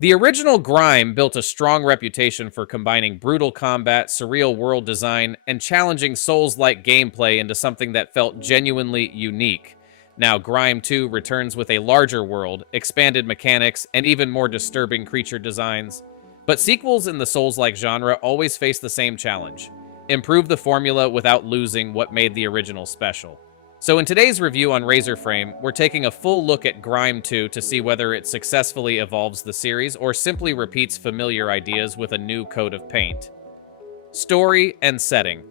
The original Grime built a strong reputation for combining brutal combat, surreal world design, and challenging Souls-like gameplay into something that felt genuinely unique. Now, Grime II returns with a larger world, expanded mechanics, and even more disturbing creature designs. But sequels in the Souls-like genre always face the same challenge: improve the formula without losing what made the original special. So in today's review on RazorFrame, we're taking a full look at Grime 2 to see whether it successfully evolves the series or simply repeats familiar ideas with a new coat of paint. Story and setting.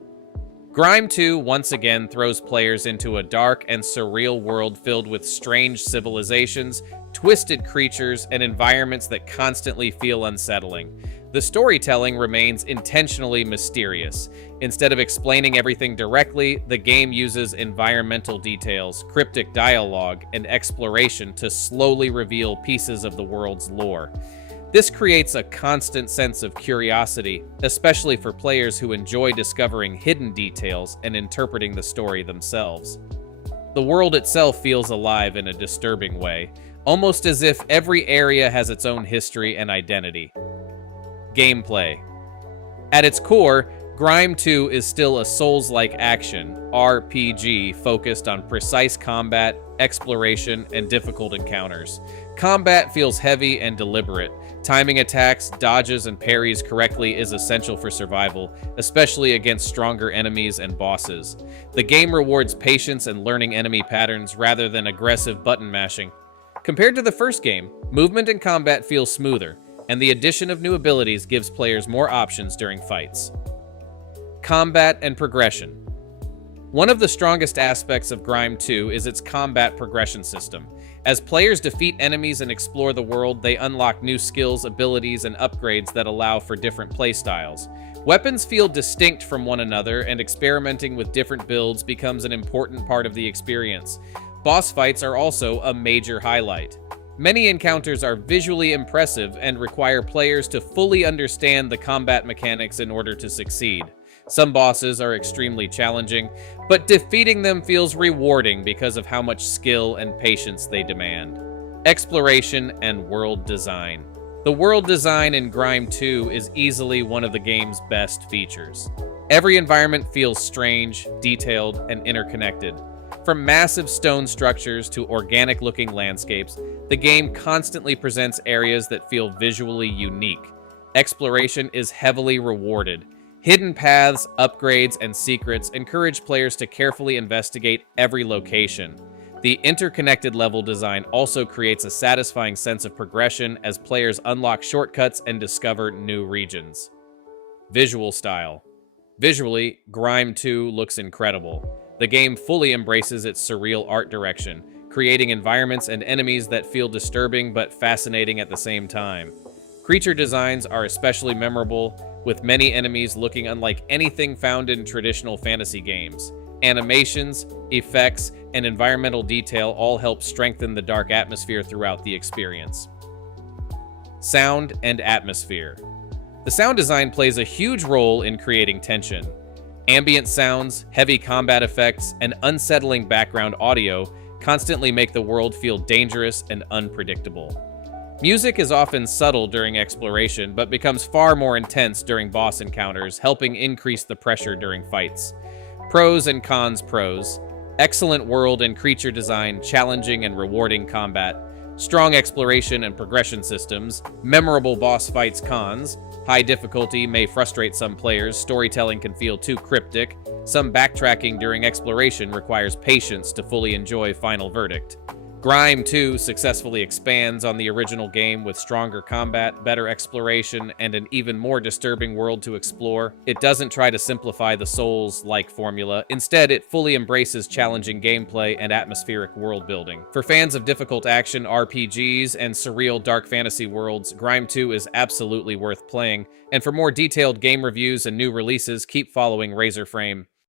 Grime 2 once again throws players into a dark and surreal world filled with strange civilizations, twisted creatures, and environments that constantly feel unsettling. The storytelling remains intentionally mysterious. Instead of explaining everything directly, the game uses environmental details, cryptic dialogue, and exploration to slowly reveal pieces of the world's lore. This creates a constant sense of curiosity, especially for players who enjoy discovering hidden details and interpreting the story themselves. The world itself feels alive in a disturbing way, almost as if every area has its own history and identity. Gameplay. At its core, Grime 2 is still a Souls-like action RPG focused on precise combat, exploration, and difficult encounters. Combat feels heavy and deliberate. Timing attacks, dodges, and parries correctly is essential for survival, especially against stronger enemies and bosses. The game rewards patience and learning enemy patterns rather than aggressive button mashing. Compared to the first game, movement and combat feel smoother, and the addition of new abilities gives players more options during fights. Combat and progression. One of the strongest aspects of Grime 2 is its combat progression system. As players defeat enemies and explore the world, they unlock new skills, abilities, and upgrades that allow for different playstyles. Weapons feel distinct from one another, and experimenting with different builds becomes an important part of the experience. Boss fights are also a major highlight. Many encounters are visually impressive and require players to fully understand the combat mechanics in order to succeed. Some bosses are extremely challenging, but defeating them feels rewarding because of how much skill and patience they demand. Exploration and world design. The world design in Grime 2 is easily one of the game's best features. Every environment feels strange, detailed, and interconnected. From massive stone structures to organic-looking landscapes, the game constantly presents areas that feel visually unique. Exploration is heavily rewarded. Hidden paths, upgrades, and secrets encourage players to carefully investigate every location. The interconnected level design also creates a satisfying sense of progression as players unlock shortcuts and discover new regions. Visual style. Visually, Grime 2 looks incredible. The game fully embraces its surreal art direction, creating environments and enemies that feel disturbing but fascinating at the same time. Creature designs are especially memorable, with many enemies looking unlike anything found in traditional fantasy games. Animations, effects, and environmental detail all help strengthen the dark atmosphere throughout the experience. Sound and atmosphere. The sound design plays a huge role in creating tension. Ambient sounds, heavy combat effects, and unsettling background audio constantly make the world feel dangerous and unpredictable. Music is often subtle during exploration, but becomes far more intense during boss encounters, helping increase the pressure during fights. Pros and cons. Pros: excellent world and creature design, challenging and rewarding combat, strong exploration and progression systems, memorable boss fights. Cons: high difficulty may frustrate some players, storytelling can feel too cryptic, some backtracking during exploration requires patience to fully enjoy final verdict. Grime 2 successfully expands on the original game with stronger combat, better exploration, and an even more disturbing world to explore. It doesn't try to simplify the Souls-like formula. Instead, it fully embraces challenging gameplay and atmospheric world building. For fans of difficult action RPGs and surreal dark fantasy worlds, Grime 2 is absolutely worth playing. And for more detailed game reviews and new releases, keep following RazorFrame.